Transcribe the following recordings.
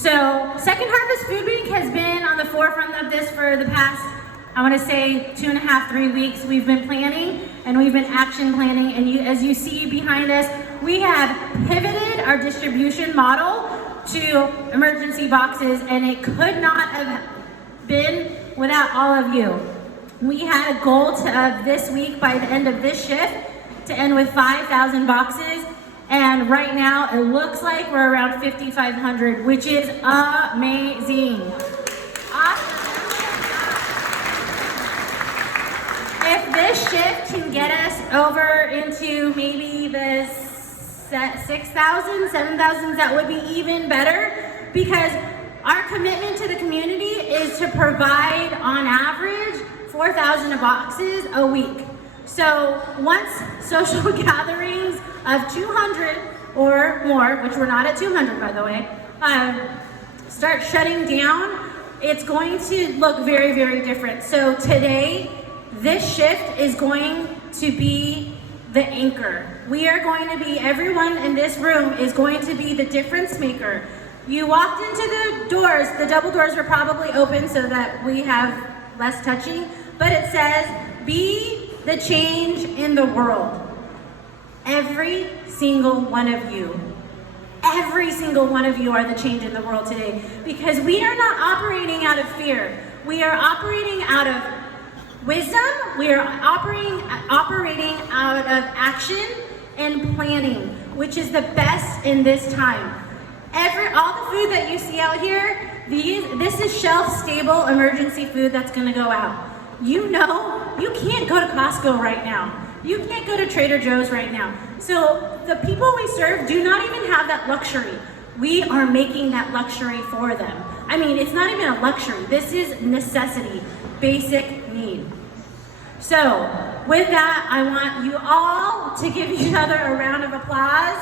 So Second Harvest Food Week has been on the forefront of this for the past, I want to say 2.5, 3 weeks. We've been planning and we've been action planning, and as you see behind us, we have pivoted our distribution model to emergency boxes, and it could not have been without all of you. We had a goal of this week, by the end of this shift, to end with 5,000 boxes, and right now it looks like we're around 5,500, which is amazing. Awesome. If this shift can get us over into maybe the 6,000, 7,000, that would be even better, because our commitment to the community is to provide, on average, 4,000 boxes a week. So once social gatherings of 200 or more, which we're not at 200 by the way, start shutting down, it's going to look very, very different. So today, this shift is going to be the anchor. We are going to be, everyone in this room is going to be the difference maker. You walked into the doors, the double doors were probably open so that we have less touching, but it says, be the change in the world. Every single one of you are the change in the world today, because we are not operating out of fear. We are operating out of wisdom. We are operating out of action and planning, which is the best in this time. All the food that you see out here, this is shelf-stable emergency food that's gonna go out. You know, you can't go to Costco right now. You can't go to Trader Joe's right now. So the people we serve do not even have that luxury. We are making that luxury for them. I mean, it's not even a luxury. This is necessity, basic need. So with that, I want you all to give each other a round of applause.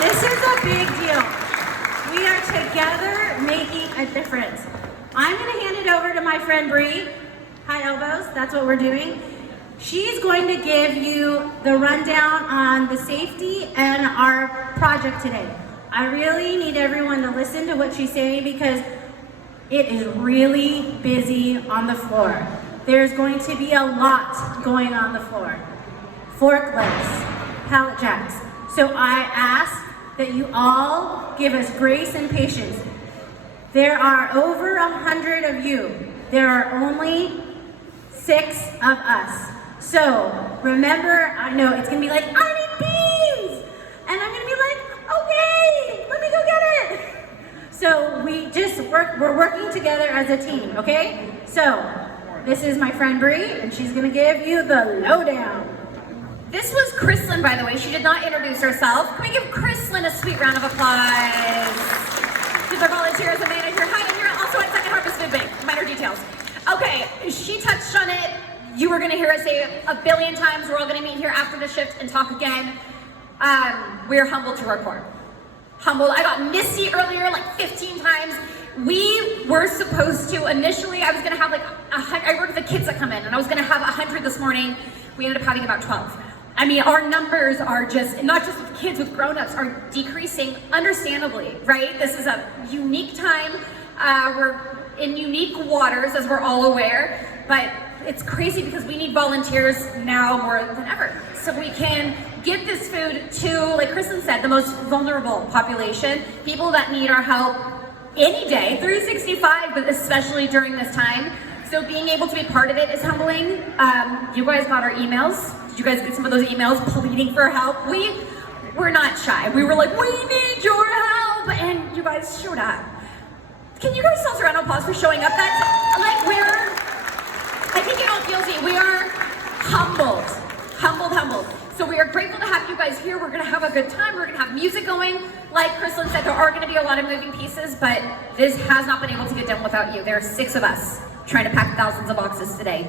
This is a big deal. We are together making a difference. I'm gonna hand it over to my friend Bree. High elbows, that's what we're doing. She's going to give you the rundown on the safety and our project today. I really need everyone to listen to what she's saying, because it is really busy on the floor. There's going to be a lot going on the floor. Forklifts, pallet jacks. So I ask that you all give us grace and patience. There are over 100 of you. There are only 6 of us. So remember, I know it's gonna be like, I need beans! And I'm gonna be like, okay, let me go get it. So we're working together as a team, okay? So this is my friend Bree, and she's gonna give you the lowdown. This was Chrislyn, by the way. She did not introduce herself. Can we give Chrislyn a sweet round of applause? She's our volunteer as a manager. Hi, and you're also at Second Harvest Food Bank. Minor details. Okay, she touched on it. You were gonna hear us say it a billion times. We're all gonna meet here after the shift and talk again. We're humbled to report. Humbled. I got misty earlier like 15 times. We were supposed to, initially, I was gonna have like, I work with the kids that come in, and I was gonna have 100 this morning. We ended up having about 12. I mean, our numbers are just, not just with kids, with grown-ups, are decreasing, understandably, right? This is a unique time. We're in unique waters, as we're all aware, but it's crazy because we need volunteers now more than ever. So we can get this food to, like Kristen said, the most vulnerable population, people that need our help any day, 365, but especially during this time. So being able to be part of it is humbling. You guys got our emails. Did you guys get some of those emails pleading for help? We're not shy. We were like, we need your help, and you guys showed up. Can you guys tell us a round of applause for showing up? That's like, I think it all feels it. We are humbled. So we are grateful to have you guys here. We're gonna have a good time. We're gonna have music going. Like Chrislyn said, there are gonna be a lot of moving pieces, but this has not been able to get done without you. There are 6 of us trying to pack thousands of boxes today.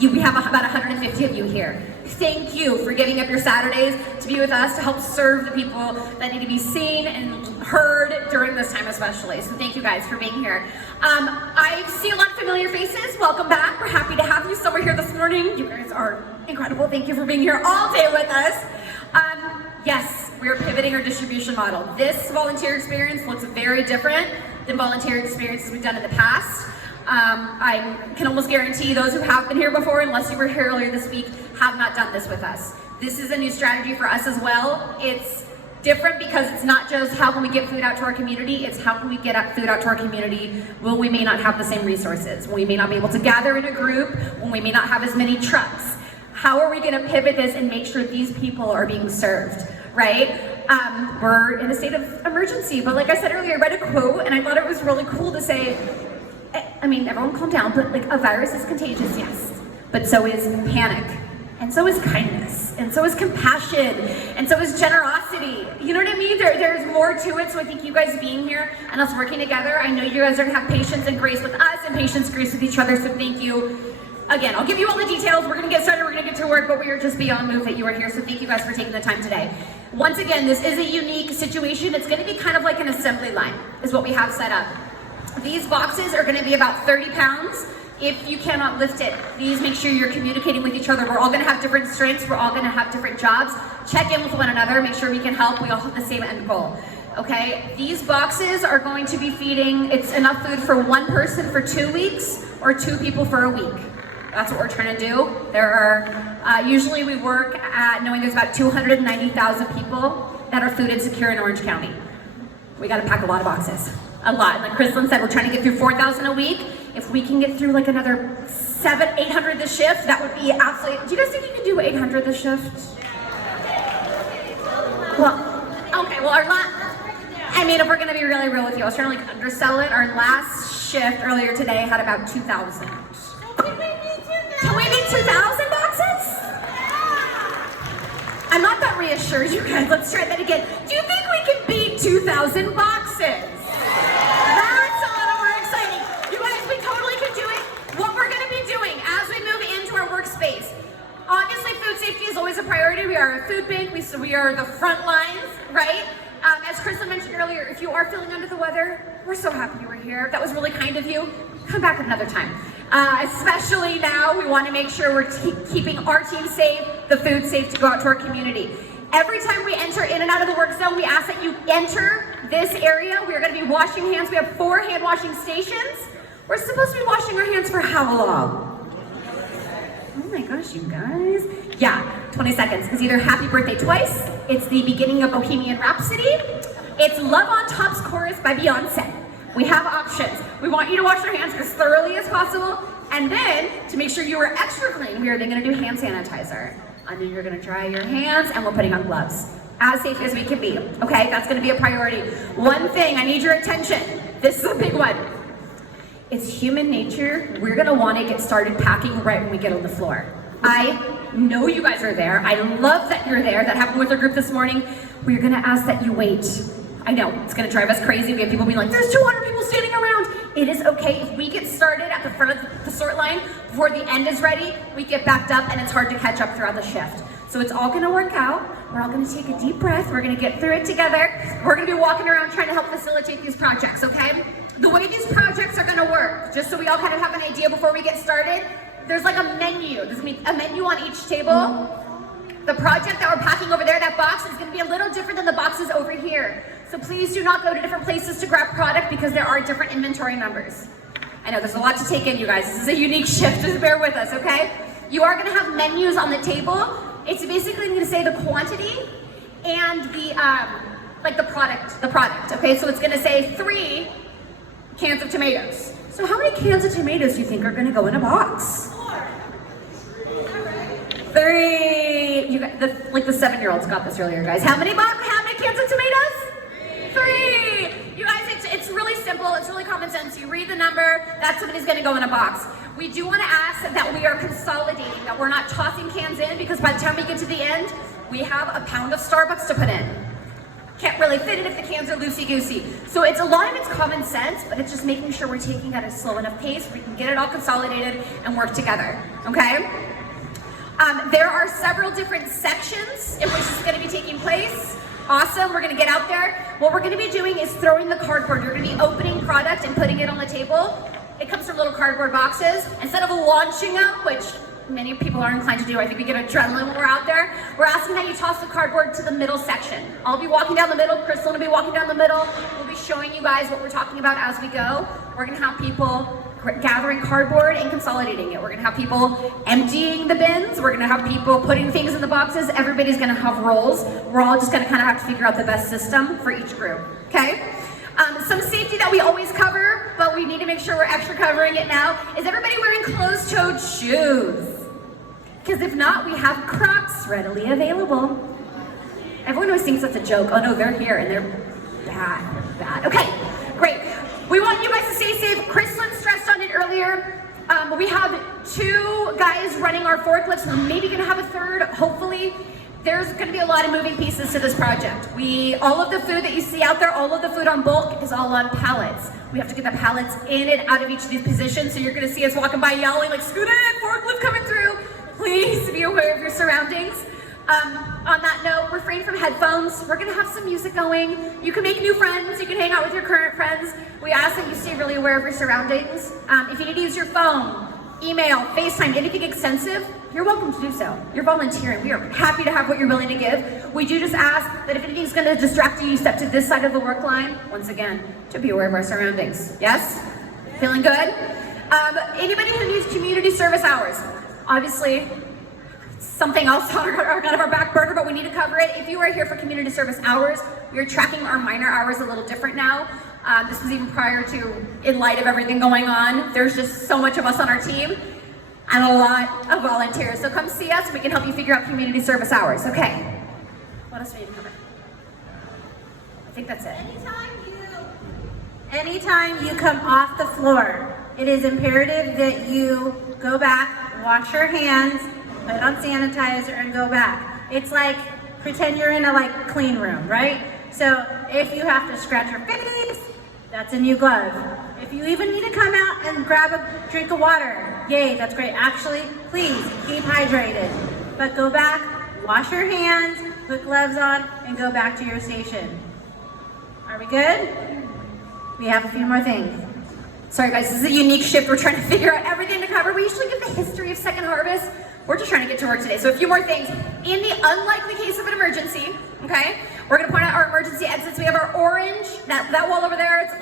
We have about 150 of you here. Thank you for giving up your Saturdays to be with us, to help serve the people that need to be seen and heard during this time especially. So thank you guys for being here. I see a lot of familiar faces. Welcome back. We're happy to have you. Some are here this morning. You guys are incredible. Thank you for being here all day with us. Yes, we are pivoting our distribution model. This volunteer experience looks very different than volunteer experiences we've done in the past. I can almost guarantee those who have been here before, unless you were here earlier this week, have not done this with us. This is a new strategy for us as well. It's different because it's not just how can we get food out to our community, it's how can we get food out to our community when we may not have the same resources, when we may not be able to gather in a group, when we may not have as many trucks. How are we going to pivot this and make sure these people are being served, right? We're in a state of emergency, but like I said earlier, I read a quote and I thought it was really cool to say, I mean, everyone calm down, but like a virus is contagious, yes, but so is panic, and so is kindness, and so is compassion, and so is generosity. You know what I mean? There's more to it, so I think you guys being here and us working together, I know you guys are gonna have patience and grace with us and patience and grace with each other, so thank you. Again, I'll give you all the details. We're gonna get started, we're gonna get to work, but we are just beyond moved that you are here, so thank you guys for taking the time today. Once again, this is a unique situation. It's gonna be kind of like an assembly line, is what we have set up. These boxes are gonna be about 30 pounds. If you cannot lift it, please make sure you're communicating with each other. We're all gonna have different strengths, we're all gonna have different jobs. Check in with one another, make sure we can help. We all have the same end goal, okay? These boxes are going to be feeding, it's enough food for one person for 2 weeks or 2 people for a week. That's what we're trying to do. There are, usually we work at knowing there's about 290,000 people that are food insecure in Orange County. We gotta pack a lot of boxes, a lot. Like Kristen said, we're trying to get through 4,000 a week. If we can get through like another 800 this shift, that would be absolutely, do you guys think you can do 800 this shift? Well, okay, well our last, I mean, if we're gonna be really real with you, I was trying to like undersell it. Our last shift earlier today had about 2,000. Can we be 2,000 boxes? I'm not that reassured, you guys. Let's try that again. Do you think we can beat 2,000 boxes? That's a little more exciting. You guys, we totally can do it. What we're going to be doing as we move into our workspace, obviously food safety is always a priority. We are a food bank. We are the front lines, right? As Kristen mentioned earlier, if you are feeling under the weather, we're so happy you were here. That was really kind of you. Come back another time. Especially now, we want to make sure we're keeping our team safe, the food safe to go out to our community. Every time we enter in and out of the work zone, we ask that you enter this area. We are going to be washing hands. We have 4 hand washing stations. We're supposed to be washing our hands for how long? Oh my gosh, you guys. Yeah, 20 seconds. It's either Happy Birthday Twice, it's the beginning of Bohemian Rhapsody, it's Love on Top's chorus by Beyonce. We have options. We want you to wash your hands as thoroughly as possible, and then, to make sure you are extra clean, we are then gonna do hand sanitizer. And then you're gonna dry your hands, and we're putting on gloves. As safe as we can be, okay? That's gonna be a priority. One thing, I need your attention. This is a big one. It's human nature. We're gonna wanna get started packing right when we get on the floor. I know you guys are there. I love that you're there. That happened with our group this morning. We're gonna ask that you wait. I know, it's gonna drive us crazy. We have people being like, there's 200 people standing around. It is okay if we get started at the front of the sort line before the end is ready, we get backed up and it's hard to catch up throughout the shift. So it's all gonna work out. We're all gonna take a deep breath. We're gonna get through it together. We're gonna be walking around trying to help facilitate these projects, okay? The way these projects are gonna work, just so we all kind of have an idea before we get started, there's like a menu. There's gonna be a menu on each table. The project that we're packing over there, that box, is gonna be a little different than the boxes over here. So please do not go to different places to grab product because there are different inventory numbers. I know there's a lot to take in, you guys. This is a unique shift, just bear with us, okay? You are gonna have menus on the table. It's basically gonna say the quantity and the, like the product, okay? So it's gonna say 3 cans of tomatoes. So how many cans of tomatoes do you think are gonna go in a box? 3. You got like the 7-year-olds got this earlier, guys. How many cans of tomatoes? 3. You guys, it's really simple. It's really common sense. You read the number. That's somebody's gonna go in a box. We do want to ask that we are consolidating, that we're not tossing cans in, because by the time we get to the end, we have a pound of Starbucks to put in. Can't really fit it if the cans are loosey-goosey. So it's a lot of it's common sense, but it's just making sure we're taking at a slow enough pace where we can get it all consolidated and work together, okay? There are several different sections in which this is gonna be taking place. Awesome, we're gonna get out there. What we're gonna be doing is throwing the cardboard. You're gonna be opening product and putting it on the table. It comes from little cardboard boxes. Instead of launching them, which many people are inclined to do. I think we get adrenaline when we're out there. We're asking that you toss the cardboard to the middle section. I'll be walking down the middle, Crystal will be walking down the middle. We'll be showing you guys what we're talking about as we go. We're gonna have people gathering cardboard and consolidating it. We're gonna have people emptying the bins. We're gonna have people putting things in the boxes. Everybody's gonna have roles. We're all just gonna kind of have to figure out the best system for each group, okay? Some safety that we always cover, but we need to make sure we're extra covering it now, is everybody wearing closed-toed shoes? Because if not, we have Crocs readily available. Everyone always thinks that's a joke. Oh no, they're here and they're bad. Okay, great. We want you guys to stay safe. Chrislyn stressed on it earlier. We have 2 guys running our forklifts. We're maybe gonna have a 3rd, hopefully. There's gonna be a lot of moving pieces to this project. All of the food that you see out there, all of the food on bulk is all on pallets. We have to get the pallets in and out of each of these positions, so you're gonna see us walking by yelling like, scoot in, forklift coming through. Please be aware of your surroundings. On that note, refrain from headphones. We're gonna have some music going. You can make new friends, you can hang out with your current friends. We ask that you stay really aware of your surroundings. If you need to use your phone, email, FaceTime, anything extensive, you're welcome to do so. You're volunteering. We are happy to have what you're willing to give. We do just ask that if anything's gonna distract you, you step to this side of the work line, once again, to be aware of our surroundings. Yes? Feeling good? Anybody who needs community service hours, obviously, something else on kind of our back burner, but we need to cover it. If you are here for community service hours, we are tracking our minor hours a little different now. This was even prior to, in light of everything going on. There's just so much of us on our team and a lot of volunteers. So come see us, we can help you figure out community service hours. Okay, what else do we need to cover? I think that's it. Anytime you come off the floor, it is imperative that you go back, wash your hands, put on sanitizer, and go back. It's like, pretend you're in a clean room, right? So if you have to scratch your face, that's a new glove. If you even need to come out and grab a drink of water, yay, that's great. Actually, please keep hydrated. But go back, wash your hands, put gloves on, and go back to your station. Are we good? We have a few more things. Sorry guys, this is a unique shift. We're trying to figure out everything to cover. We usually give the history of Second Harvest. We're just trying to get to work today. So a few more things. In the unlikely case of an emergency, okay, we're gonna point out our emergency exits. We have our orange, that wall over there, it's like